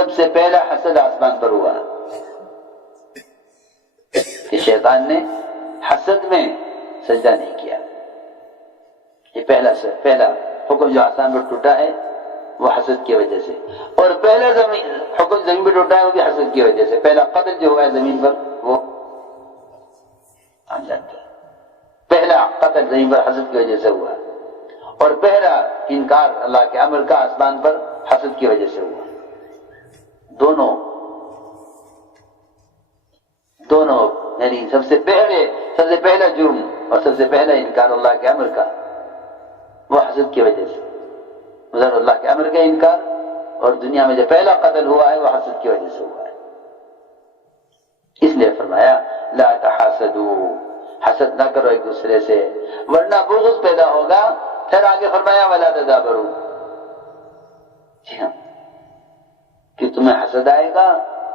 سب سے پہلا حسد آسمان پر ہوا کہ شیطان نے حسد میں سجدہ نہیں کیا. یہ پہلا حکم جو آسمان پر ٹوٹا ہے وہ حسد کی وجہ سے، اور پہلا حکم زمین پر ٹوٹا ہے وہ بھی حسد کی وجہ سے. پہلا قتل جو ہوا ہے زمین پر وہ آپ جانتے ہیں، پہلا قتل زمین پر حسد کی وجہ سے ہوا، اور پہلا انکار اللہ کے امر کا آسمان پر حسد کی وجہ سے ہوا. دونوں یعنی سب سے پہلا جرم اور سب سے پہلا انکار اللہ کے امر کا وہ حسد کی وجہ سے. ادھر اللہ کے امر کا انکار، اور دنیا میں جو پہلا قتل ہوا ہے وہ حسد کی وجہ سے ہوا ہے. اس لیے فرمایا لا تحاسدوا، حسد نہ کرو ایک دوسرے سے ورنہ بغض پیدا ہوگا. پھر آگے فرمایا ولا تدابروا، جی ہاں، کہ تمہیں حسد آئے گا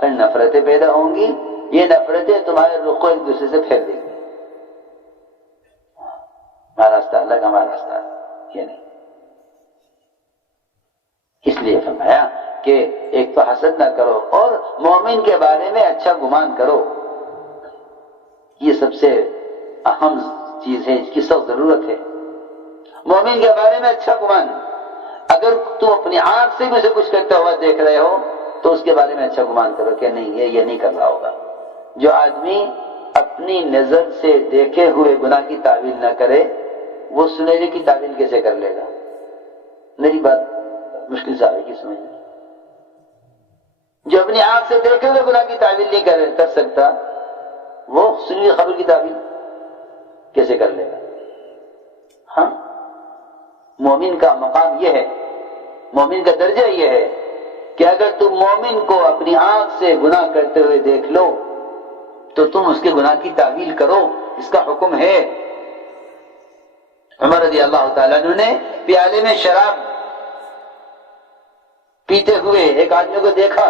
پھر نفرتیں پیدا ہوں گی. یہ نفرتیں تمہارے رخ کو ایک دوسرے سے پھیر دیں گی. ہمارا راستہ الگ، ہمارا راستہ الگ، یہ نہیں. اس لیے فرمایا کہ ایک تو حسد نہ کرو اور مومن کے بارے میں اچھا گمان کرو. یہ سب سے اہم چیز ہے، اس کی سخت ضرورت ہے. مومن کے بارے میں اچھا گمان. اگر تم اپنی آنکھ سے بھی اسے کچھ کرتا ہوا دیکھ رہے ہو تو اس کے بارے میں اچھا گمان کرو کہ نہیں یہ نہیں کر رہا ہوگا. جو آدمی اپنی نظر سے دیکھے ہوئے گناہ کی تعویل نہ کرے وہ سنہرے کی تعویل کیسے کر لے گا؟ میری بات مشکل سے آئے گی سمجھنے. جو اپنی آنکھ سے دیکھے ہوئے گناہ کی تعویل نہیں کر سکتا وہ سنی خبر کی تعویل کیسے کر لے گا؟ ہاں، مومن کا مقام یہ ہے، مومن کا درجہ یہ ہے کہ اگر تم مومن کو اپنی آنکھ سے گناہ کرتے ہوئے دیکھ لو تو تم اس کے گناہ کی تعویل کرو. اس کا حکم ہے. عمر رضی اللہ تعالیٰ عنہ نے پیالے میں شراب پیتے ہوئے ایک آدمی کو دیکھا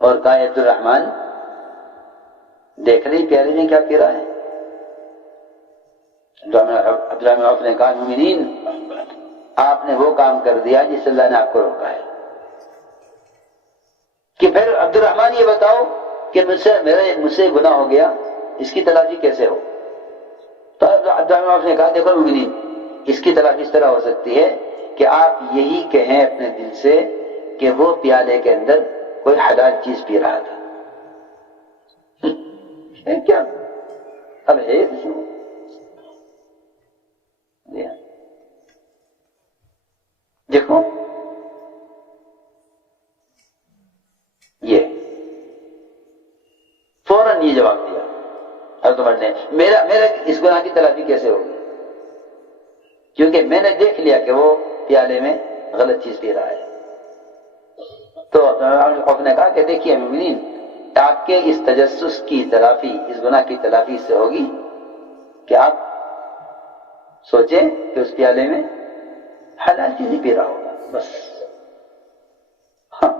اور کہا عبد الرحمن دیکھ رہی پیالے میں کیا پی رہا ہے؟ عبدالرحمن عوف نے کہا مومنین آپ نے وہ کام کر دیا جس سے اللہ نے آپ کو روکا ہے. کہ پھر عبد الرحمن یہ بتاؤ کہ مجھ سے گناہ ہو گیا، اس کی تلافی کیسے ہو؟ تو عبدالرحمن عوف نے کہا دیکھو مومنین اس کی تلافی اس طرح ہو سکتی ہے کہ آپ یہی کہیں اپنے دل سے کہ وہ پیالے کے اندر کوئی حلال چیز پی رہا تھا. کیا اب ہے دیکھو یہ فوراً یہ جواب دیا حضرت عمر نے میرا اس گناہ کی تلافی کیسے ہوگی؟ کیونکہ میں نے دیکھ لیا کہ وہ پیالے میں غلط چیز پی رہا ہے. تو آپ نے کہا کہ دیکھیے مومنین آپ کے اس تجسس کی تلافی، اس گناہ کی تلافی اس سے ہوگی کہ آپ سوچیں کہ اس پیالے میں حلال چیز ہی پی رہا ہوگا بس. ہاں،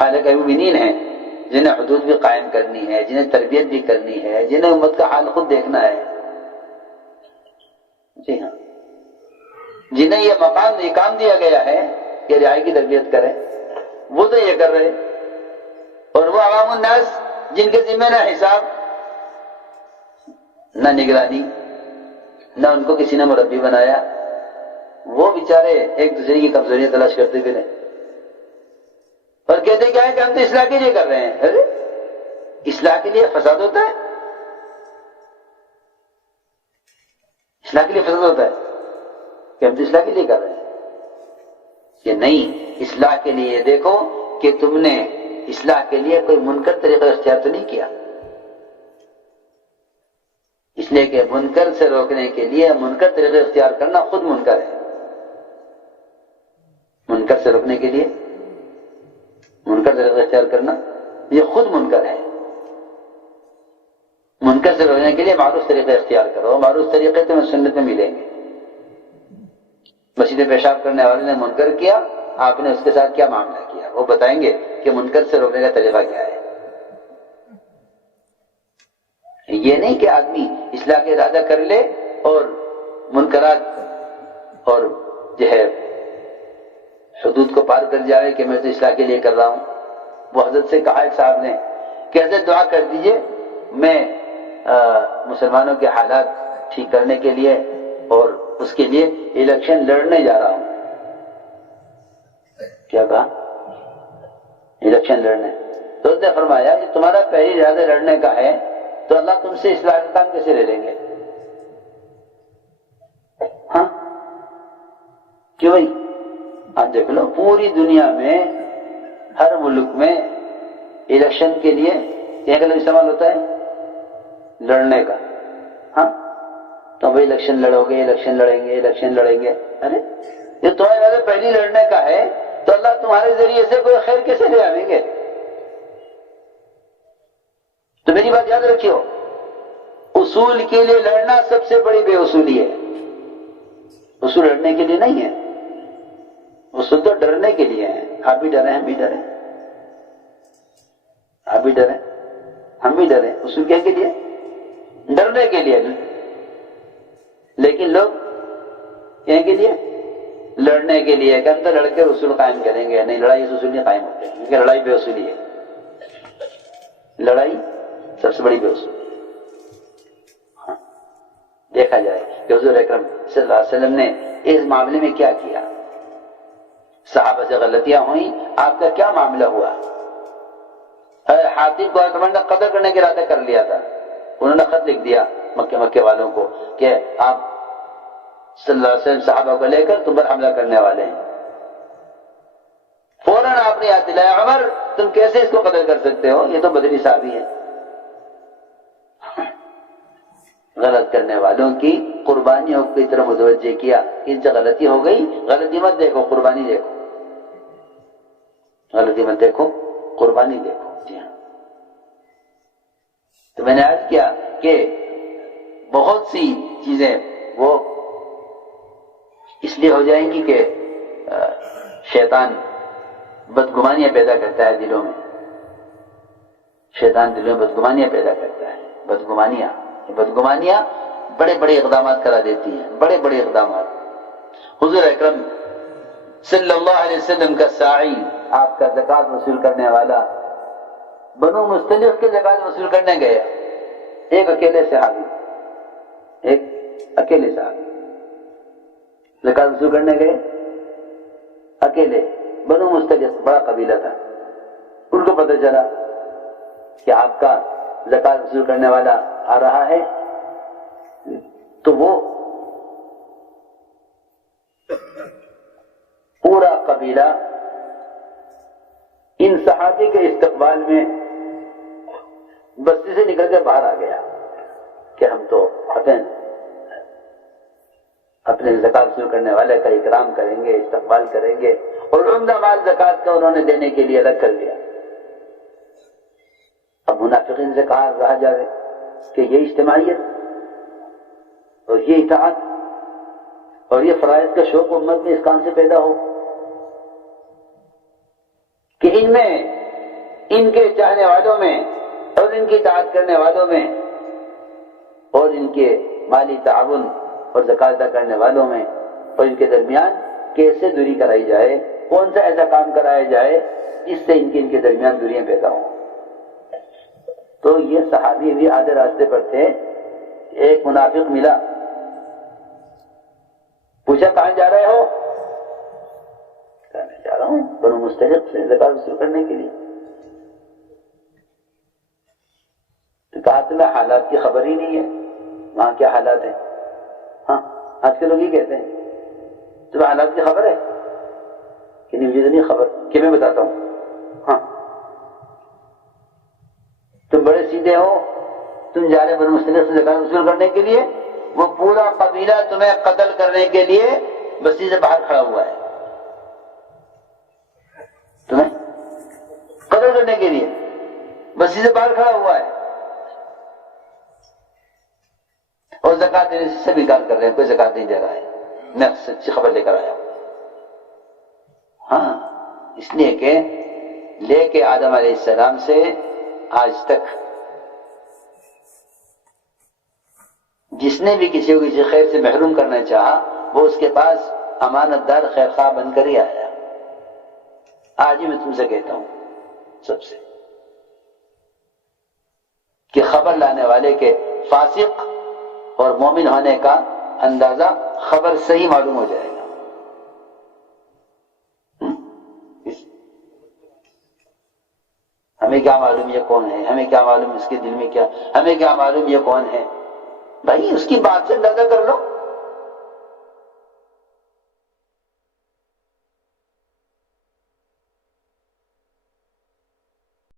حالانکہ مومنین ہیں جنہیں حدود بھی قائم کرنی ہے، جنہیں تربیت بھی کرنی ہے، جنہیں امت کا حال خود دیکھنا ہے. جی ہاں، جنہیں یہ مقام یہ کام دیا گیا ہے کہ رعایا کی تربیت کریں وہ تو یہ کر رہے، اور وہ عوام الناس جن کے ذمہ نہ حساب نہ نگرانی نہ ان کو کسی نے مربی بنایا، وہ بیچارے ایک دوسرے کی کمزوریاں تلاش کرتے پھرے اور کہتے کیا ہے کہ ہم تو اصلاح کے لیے کر رہے ہیں. ارے اصلاح کے لیے فساد ہوتا ہے؟ اصلاح کے لیے فساد ہوتا ہے کہ ہم تو اصلاح کے لیے کر رہے ہیں؟ کہ نہیں، اصلاح کے لیے دیکھو کہ تم نے اصلاح کے لیے کوئی منکر طریقہ اختیار تو نہیں کیا. اس لیے کہ منکر سے روکنے کے لیے منکر طریقے اختیار کرنا خود منکر ہے. منکر سے روکنے کے لیے منکر طریقے اختیار کرنا یہ خود منکر ہے. منکر سے روکنے کے لیے معروف طریقے اختیار کرو. معروف طریقے تمہیں سنت میں ملیں گے. مسجد پیشاب کرنے والے نے منکر کیا، آپ نے اس کے ساتھ کیا معاملہ کیا وہ بتائیں گے کہ منکر سے روکنے کا طریقہ کیا ہے. یہ نہیں کہ آدمی اصلاح کا ارادہ کر لے اور منکرات اور جو ہے حدود کو پار کر جائے کہ میں تو اصلاح کے لیے کر رہا ہوں. وہ حضرت سے کہا ایک صاحب نے کہ حضرت دعا کر دیجئے میں مسلمانوں کے حالات ٹھیک کرنے کے لیے اور اس کے لیے الیکشن لڑنے جا رہا ہوں. کیا کہا؟ الیکشن لڑنے. تو اس نے فرمایا کہ تمہارا پہلی ارادہ لڑنے کا ہے تو اللہ تم سے اصلاح کا کام کیسے لے لیں گے؟ ہاں کیوں بھائی؟ آپ دیکھ لو پوری دنیا میں ہر ملک میں الیکشن کے لیے یہ کا لفظ استعمال ہوتا ہے لڑنے کا. ہاں تو بھائی الیکشن لڑو گے، الیکشن لڑیں گے، الیکشن لڑیں گے. ارے یہ تمہارے ارادہ پہلی لڑنے کا ہے تو اللہ تمہارے ذریعے سے کوئی خیر کیسے لے آئیں گے؟ تو میری بات یاد رکھیو، اصول کے لیے لڑنا سب سے بڑی بے اصولی ہے. اصول لڑنے کے لیے نہیں ہے، اصول تو ڈرنے کے لیے ہیں. آپ بھی ڈریں ہم بھی ڈریں، آپ بھی ڈریں ہم بھی ڈریں. اصول کیا کے لیے؟ ڈرنے کے لیے. لیکن لوگ کیا کے لیے؟ لڑنے کے لیے کہ اندر لڑ کے اصول قائم کریں گے. نہیں، لڑائی اصول نہیں قائم ہوتے کیونکہ لڑائی بے اصولی ہے. لڑائی سب سے بڑی بے اصول. ہاں دیکھا جائے کہ حضور اکرم صلی اللہ علیہ وسلم نے اس معاملے میں کیا کیا. صحابہ سے غلطیاں ہوئیں، آپ کا کیا معاملہ ہوا؟ حاطب کو نے قتل کرنے کا ارادہ کر لیا تھا. انہوں نے خط لکھ دیا مکے والوں کو کہ آپ صلی اللہ علیہ وسلم صحابہ کو لے کر تم پر حملہ کرنے والے ہیں. فوراً آپ نے یاد دلایا عمر تم کیسے اس کو قتل کر سکتے ہو، یہ تو بدری صحابی ہے. غلط کرنے والوں کی قربانیوں کی طرف متوجہ کیا. ان سے غلطی ہو گئی، غلطی مت دیکھو قربانی دیکھو. غلطی مت دیکھو قربانی دیکھو. جی ہاں، تو میں نے عرض کیا کہ بہت سی چیزیں وہ اس لیے ہو جائیں گی کہ شیطان بدگمانیاں پیدا کرتا ہے دلوں میں. شیطان دلوں میں بدگمانیاں پیدا کرتا ہے. بدگمانیاں بڑے بڑے اقدامات کرا دیتی ہیں، بڑے بڑے اقدامات. حضور اکرم صلی اللہ علیہ وسلم کا ساعی، آپ کا زکوٰۃ وصول کرنے والا، بنو مستلق کے زکوٰۃ وصول کرنے گیا. ایک اکیلے صحابی زکوٰۃ وصول کرنے گئے اکیلے. بنو مستلق بڑا قبیلہ تھا. ان کو پتہ چلا کہ آپ کا زکوٰۃ وصول کرنے والا آ رہا ہے تو وہ پورا قبیلہ ان صحابی کے استقبال میں بستی سے نکل کر باہر آ گیا کہ ہم تو اپنے زکوٰۃ وصول کرنے والے کا اکرام کریں گے، استقبال کریں گے. اور عمدہ مال زکوٰۃ کا انہوں نے دینے کے لیے الگ کر لیا. اب منافقین سے کہا جائے کہ یہ اجتماعیت اور یہ اطاعت اور یہ فرائض کا شوق امت میں اس کام سے پیدا ہو کہ ان میں، ان کے چاہنے والوں میں اور ان کی اطاعت کرنے والوں میں اور ان کے مالی تعاون اور زکوٰۃ ادا کرنے والوں میں اور ان کے درمیان کیسے دوری کرائی جائے، کون سا ایسا کام کرایا جائے جس سے ان کے درمیان دوریاں پیدا ہوں. تو یہ صحابی بھی آدھے راستے پر تھے. ایک منافق ملا، پوچھا کہاں جا رہے ہو؟ میں جا رہا ہوں بنو مستلق سے زکوٰۃ وصول کرنے کے لیے. تو کہا تمہیں حالات کی خبر ہی نہیں ہے، وہاں کیا حالات ہیں. ہاں آج کے لوگ یہ کہتے ہیں تمہیں حالات کی خبر ہے کہ نہیں؟ مجھے تو نہیں خبر کہ میں بتاتا ہوں. ہاں تم بڑے سیدھے ہو، تم جا رہے بنو مستلق سے زکوٰۃ وصول کرنے کے لیے، وہ پورا قبیلہ تمہیں قتل کرنے کے لیے بستی سے باہر کھڑا ہوا ہے. تمہیں قتل کرنے کے لیے بستی سے باہر کھڑا ہوا ہے اور زکوٰۃ دینے سے سب انکار کر رہے ہیں، کوئی زکوٰۃ نہیں دے رہا ہے. میں سچی خبر لے کر آیا ہوں. ہاں اس لیے کہ لے کے آدم علیہ السلام سے آج تک جس نے بھی کسی کو کسی خیر سے محروم کرنا چاہا وہ اس کے پاس امانت دار خیر خواہ بن کر ہی آیا. آج ہی میں تم سے کہتا ہوں سب سے کہ خبر لانے والے کے فاسق اور مومن ہونے کا اندازہ خبر صحیح معلوم ہو جائے گا. ہمیں کیا معلوم یہ کون ہے، ہمیں کیا معلوم اس کے دل میں کیا، ہمیں کیا معلوم یہ کون ہے. بھائی اس کی بات سے اندازہ